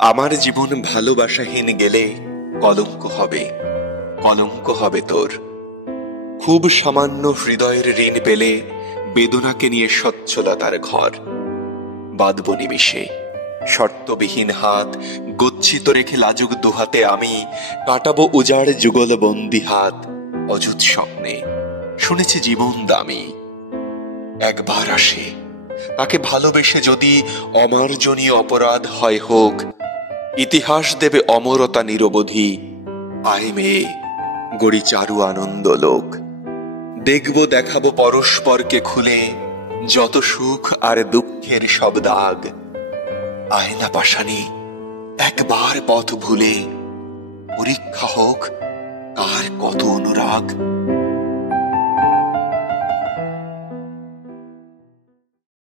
আমার জীবন ভালোবাসাহীন গেলে কলঙ্ক হবে, কলঙ্ক হবে তোর। খুব সামান্য হৃদয়ের ঋণ পেলে বেদনাকে নিয়ে স্বচ্ছলতার ঘর বাঁধব নিমিষে। শর্তবিহীন হাত গচ্ছিত রেখে লাজুক দুহাতে আমি কাটাবো উজাড় যুগল বন্দি হাত অযুত স্বপ্নে। শুনেছি জীবন দামি, একবার আসে তাকে ভালোবেসে যদি অমার্জনীয় অপরাধ হয় হোক, ইতিহাস দেবে অমরতা নিরবধি। আয় মেয়ে, গড়ি চারু আনন্দ লোক। দেখব দেখাবো পরস্পরকে খুলে যত সুখ আর দুঃখের সব দাগ। আয় না পাশানি, একবার পথ ভুলে, পরীক্ষা হোক কার কত অনুরাগ।